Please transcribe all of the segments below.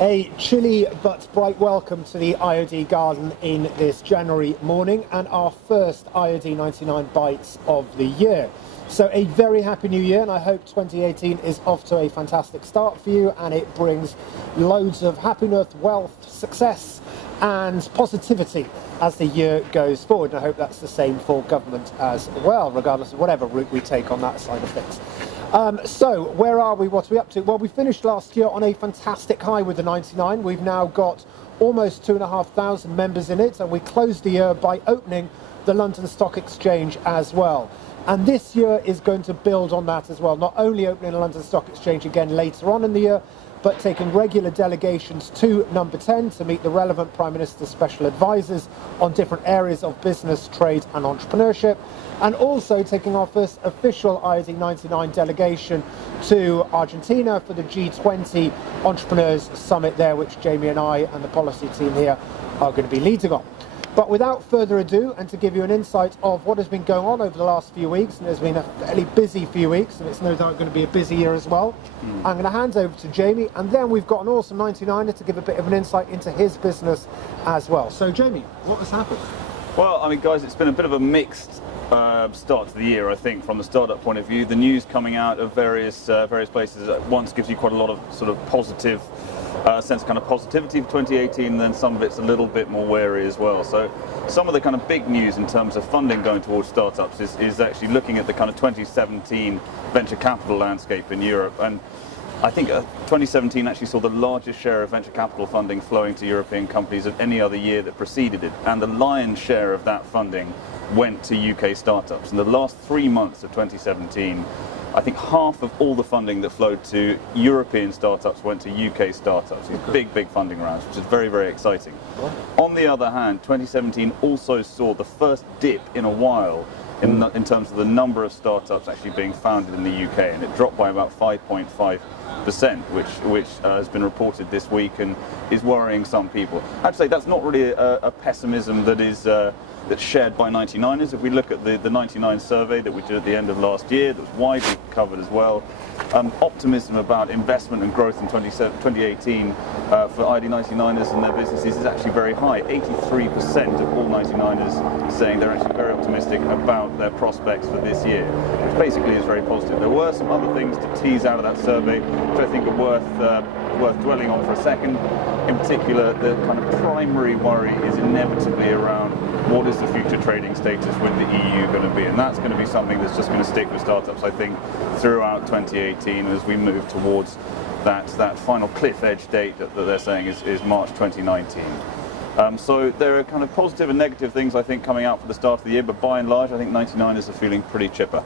A chilly but bright welcome to the IoD garden in this January morning and our first IoD99Bites of the year. So a very happy new year, and I hope 2018 is off to a fantastic start for you and it brings loads of happiness, wealth, success and positivity as the year goes forward. And I hope that's the same for government as well, regardless of whatever route we take on that side of things. So where are we? What are we up to? Well, we finished last year on a fantastic high with the 99. We've now got almost 2,500 members in it, and we closed the year by opening the London Stock Exchange as well. And this year is going to build on that as well, not only opening the London Stock Exchange again later on in the year, but taking regular delegations to Number 10 to meet the relevant Prime Minister's special advisors on different areas of business, trade and entrepreneurship, and also taking our first official IoD99 delegation to Argentina for the G20 Entrepreneurs Summit there, which Jamie and I and the policy team here are going to be leading on. But without further ado, and to give you an insight of what has been going on over the last few weeks, and there's been a fairly busy few weeks, and it's no doubt going to be a busy year as well, I'm going to hand over to Jamie, and then we've got an awesome 99er to give a bit of an insight into his business as well. So Jamie, what has happened? Well, I mean, guys, it's been a bit of a mixed start to the year, I think, from the startup point of view. The news coming out of various places at once gives you quite a lot of sort of positive sense, kind of positivity for 2018, and then some of it's a little bit more wary as well. So some of the kind of big news in terms of funding going towards startups is actually looking at the kind of 2017 venture capital landscape in Europe. And I think 2017 actually saw the largest share of venture capital funding flowing to European companies of any other year that preceded it. And the lion's share of that funding went to UK startups. In the last 3 months of 2017, I think half of all the funding that flowed to European startups went to UK startups. These big funding rounds, which is very, very exciting. On the other hand, 2017 also saw the first dip in a while in terms of the number of startups actually being founded in the UK, and it dropped by about 5.5%, which has been reported this week and is worrying some people. I have to say that's not really a pessimism that is that's shared by 99ers. If we look at the 99 survey that we did at the end of last year, that was widely covered as well, optimism about investment and growth in 2018 for IoD99ers and their businesses is actually very high. 83% of all 99ers saying they're actually very optimistic about their prospects for this year, which basically is very positive. There were some other things to tease out of that survey, which I think are worth dwelling on for a second. In particular, the kind of primary worry is inevitably around what is the future trading status with the EU going to be, and that's going to be something that's just going to stick with startups, I think, throughout 2018 as we move towards that final cliff edge date that they're saying is March 2019. So there are kind of positive and negative things, I think, coming out for the start of the year, but by and large, I think 99ers are feeling pretty chipper.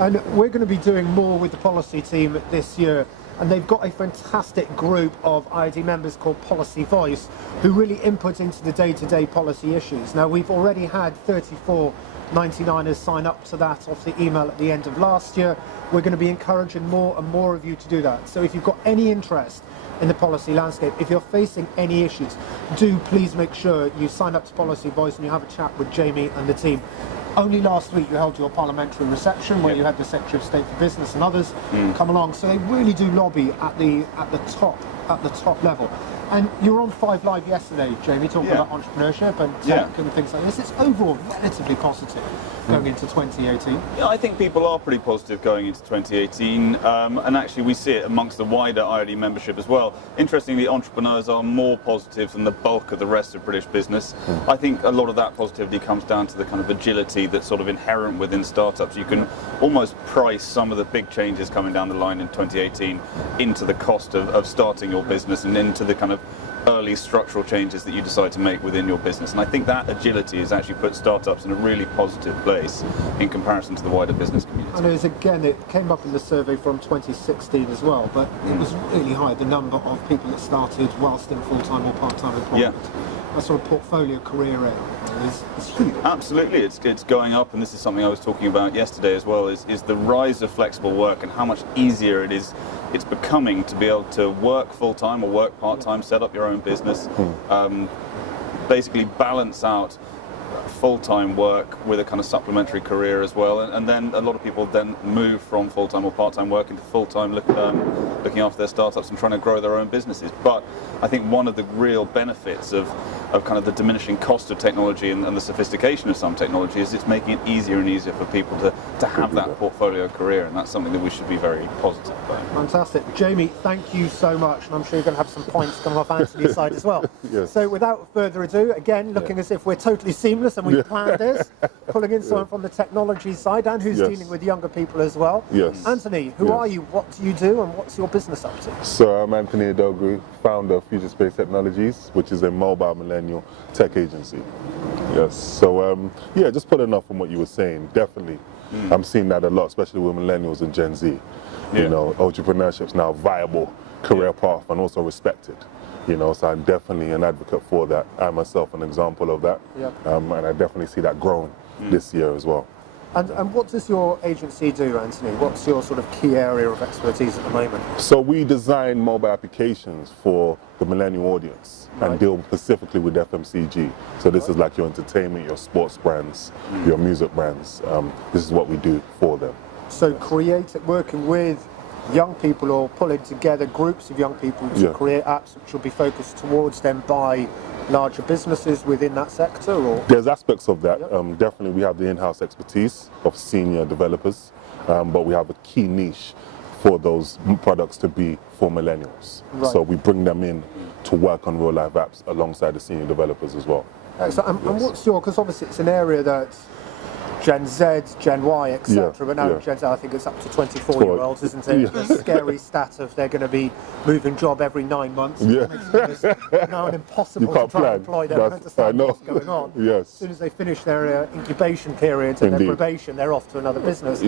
And we're going to be doing more with the policy team this year, and they've got a fantastic group of IoD members called Policy Voice who really input into the day-to-day policy issues. Now, we've already had 34 99ers sign up to that off the email at the end of last year. We're going to be encouraging more and more of you to do that. So if you've got any interest in the policy landscape, if you're facing any issues, do please make sure you sign up to Policy Voice and you have a chat with Jamie and the team. Only last week you held your parliamentary reception where you had the Secretary of State for Business and others come along. So they really do lobby at the top level. And you were on 5 Live yesterday, Jamie, talking about entrepreneurship and tech and things like this. It's overall relatively positive going into 2018. Yeah, I think people are pretty positive going into 2018, and actually we see it amongst the wider IoD membership as well. Interestingly, entrepreneurs are more positive than the bulk of the rest of British business. I think a lot of that positivity comes down to the kind of agility that's sort of inherent within startups. You can almost price some of the big changes coming down the line in 2018 into the cost of starting your business and into the kind of early structural changes that you decide to make within your business. And I think that agility has actually put startups in a really positive place in comparison to the wider business community. And it came up in the survey from 2016 as well, but it was really high, the number of people that started whilst in full-time or part-time employment. That sort of portfolio career is huge. Absolutely, it's going up, and this is something I was talking about yesterday as well, is the rise of flexible work and how much easier it's becoming to be able to work full-time or work part-time, set up your own business, basically balance out full-time work with a kind of supplementary career as well, and then a lot of people then move from full-time or part-time work into full-time looking after their startups and trying to grow their own businesses. But I think one of the real benefits of kind of the diminishing cost of technology and the sophistication of some technology is it's making it easier and easier for people to have that portfolio career, and that's something that we should be very positive about. Fantastic. Jamie, thank you so much, and I'm sure you're going to have some points coming off Anthony's side as well. Yes. So without further ado, again, looking as if we're totally seamless and we've planned this, pulling in someone from the technology side and who's dealing with younger people as well. Yes. Anthony, who are you, what do you do, and what's your business up to? So I'm Anthony Adogru, founder of Future Space Technologies, which is a mobile millennial tech agency. Yes. So yeah, just putting off from what you were saying, definitely. I'm seeing that a lot, especially with millennials and Gen Z. You know, entrepreneurship's now a viable career path and also respected. You know, so I'm definitely an advocate for that. I myself an example of that. And I definitely see that growing this year as well. And what does your agency do, Anthony? What's your sort of key area of expertise at the moment? So we design mobile applications for the millennial audience and deal specifically with FMCG. So this is like your entertainment, your sports brands, your music brands. This is what we do for them. So working with young people or pulling together groups of young people to create apps which will be focused towards them by larger businesses within that sector? Or there's aspects of that. Definitely we have the in-house expertise of senior developers, but we have a key niche for those products to be for millennials. So we bring them in to work on real life apps alongside the senior developers as well. Excellent. And what's your, because obviously it's an area that Gen Z, Gen Y, etc. But now Gen Z, I think it's up to 24-year-olds, isn't it? The scary stat of they're going to be moving job every 9 months. Makes it now an impossible to try and employ them and understand what's going on. As soon as they finish their incubation period and their probation, they're off to another business.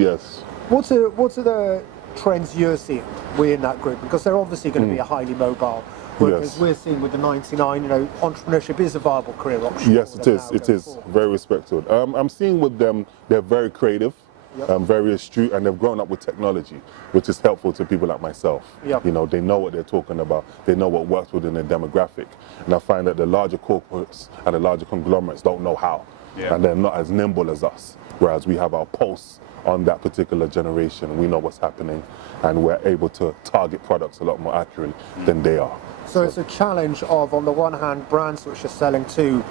What are the trends you're seeing within that group? Because they're obviously going to be a highly mobile. As we're seeing with the 99, you know, entrepreneurship is a viable career option. Yes, it is. It is very respected. I'm seeing with them, they're very creative, very astute, and they've grown up with technology, which is helpful to people like myself. You know, they know what they're talking about. They know what works within their demographic. And I find that the larger corporates and the larger conglomerates don't know how, and they're not as nimble as us. Whereas we have our pulse on that particular generation. We know what's happening, and we're able to target products a lot more accurately than they are. So it's a challenge of, on the one hand, brands which are selling to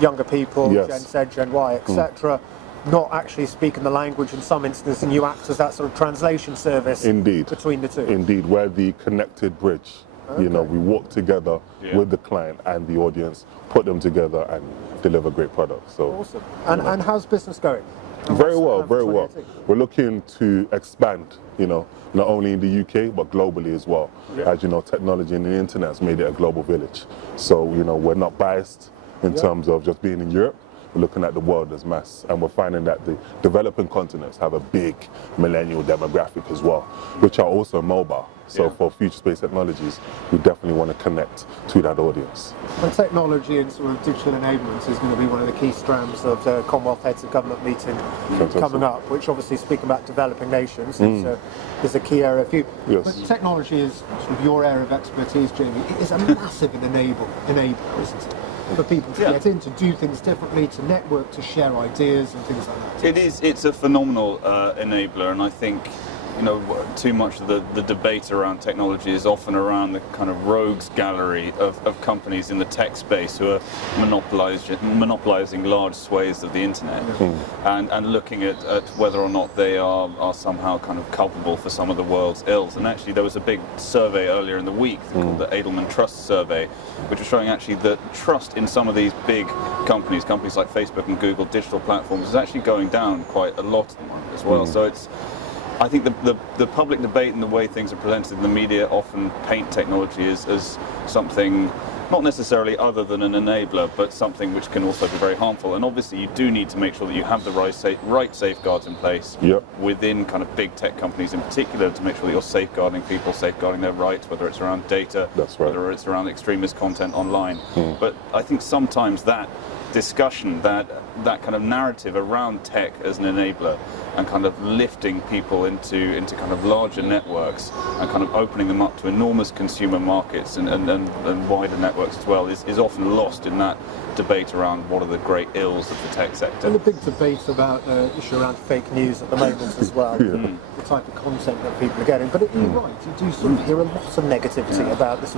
younger people, Gen Z, Gen Y, etc., not actually speaking the language in some instances, and you act as that sort of translation service between the two. Indeed, we're the connected bridge. You know, we walk together with the client and the audience, put them together and deliver great products. So awesome. And how's business going? Very well, very well. We're looking to expand, you know, not only in the UK, but globally as well. As you know, technology and the internet has made it a global village. So, you know, we're not biased in terms of just being in Europe. We're looking at the world as mass, and we're finding that the developing continents have a big millennial demographic as well, which are also mobile. So for Future Space Technologies, we definitely want to connect to that audience. And technology and sort of digital enablement is going to be one of the key strands of the Commonwealth Heads of Government meeting coming up, which obviously, speaking about developing nations, is a key area for you. But technology is sort of your area of expertise, Jamie. It is a massive enabler, isn't it? For people to get in, to do things differently, to network, to share ideas and things like that. It is. It's a phenomenal enabler, and I think, you know, too much of the debate around technology is often around the kind of rogues gallery of companies in the tech space who are monopolizing large swathes of the internet and looking at whether or not they are somehow kind of culpable for some of the world's ills. And actually there was a big survey earlier in the week called the Edelman Trust Survey, which was showing actually that trust in some of these big companies like Facebook and Google, digital platforms, is actually going down quite a lot as well. So I think the public debate and the way things are presented in the media often paint technology as something not necessarily other than an enabler, but something which can also be very harmful. And obviously you do need to make sure that you have the right safeguards in place within kind of big tech companies in particular, to make sure that you're safeguarding people, safeguarding their rights, whether it's around data, whether it's around extremist content online. But I think sometimes that discussion, that kind of narrative around tech as an enabler and kind of lifting people into kind of larger networks and kind of opening them up to enormous consumer markets and wider networks as well is often lost in that debate around what are the great ills of the tech sector. And the big debate about the issue around fake news at the moment as well, the type of content that people are getting. But you're right, you do sort of hear a lot of negativity about this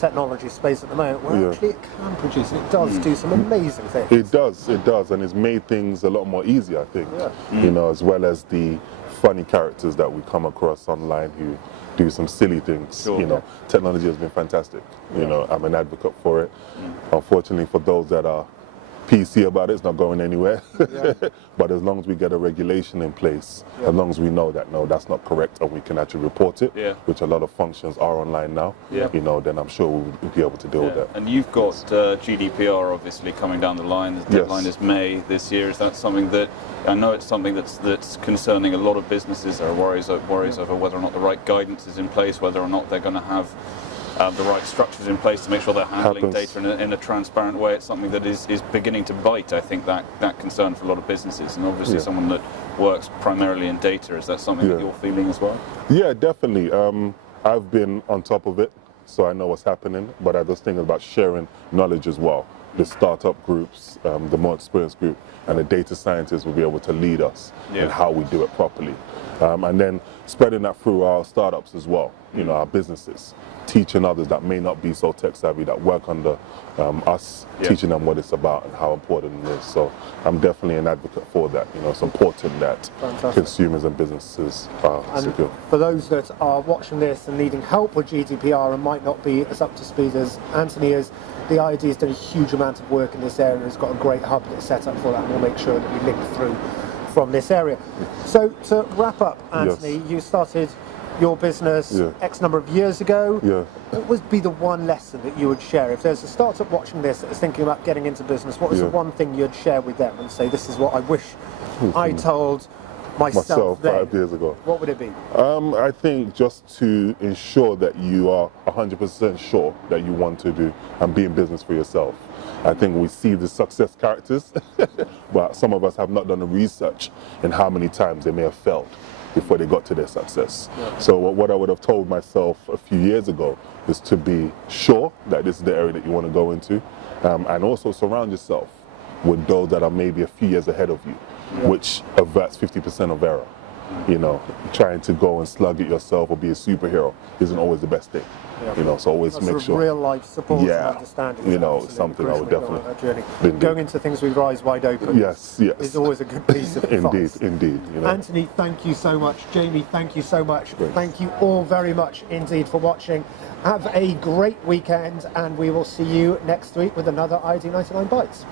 technology space at the moment, where actually it can produce, and it does do some amazing things. It does, and it's made things a lot more easy, I think. You know, as well as the funny characters that we come across online who do some silly things. You know, technology has been fantastic. You know, I'm an advocate for it. Unfortunately, for those that are PC about it, it's not going anywhere. But as long as we get a regulation in place, as long as we know that no, that's not correct, and we can actually report it, which a lot of functions are online now, you know, then I'm sure we'll be able to deal with that. And you've got GDPR obviously coming down the line. The deadline is May this year. Is that something that, I know it's something that's concerning a lot of businesses? There are worries over whether or not the right guidance is in place, whether or not they're going to have the right structures in place to make sure they're handling data in a transparent way. It's something that is beginning to bite, I think, that concern for a lot of businesses. And obviously someone that works primarily in data, is that something that you're feeling as well? Yeah, definitely. I've been on top of it, so I know what's happening, but I just think about sharing knowledge as well. The startup groups, the more experienced group, and the data scientists will be able to lead us in how we do it properly. And then spreading that through our startups as well, you know, our businesses, teaching others that may not be so tech savvy, that work under us, teaching them what it's about and how important it is. So I'm definitely an advocate for that. You know, it's important that consumers and businesses are secure. For those that are watching this and needing help with GDPR and might not be as up to speed as Anthony is, the IoD has done a huge amount of work in this area. It's got a great hub that's set up for that, and we'll make sure that we link through from this area. So to wrap up, Anthony, you started your business X number of years ago. What would be the one lesson that you would share? If there's a startup watching this that is thinking about getting into business, what is the one thing you'd share with them and say, this is what I wish I told myself then? 5 years ago? What would it be? I think just to ensure that you are 100% sure that you want to do and be in business for yourself. I think we see the success characters, but some of us have not done the research in how many times they may have failed before they got to their success. So what I would have told myself a few years ago is to be sure that this is the area that you want to go into, and also surround yourself with those that are maybe a few years ahead of you, which averts 50% of error. You know, trying to go and slug it yourself or be a superhero isn't always the best thing. You know, so always make sure. Real life support and understanding. You know, something I would definitely. Going into things with your eyes wide open. Is always a good piece of advice. Indeed. You know. Anthony, thank you so much. Jamie, thank you so much. Thank you all very much indeed for watching. Have a great weekend, and we will see you next week with another IoD99Bites.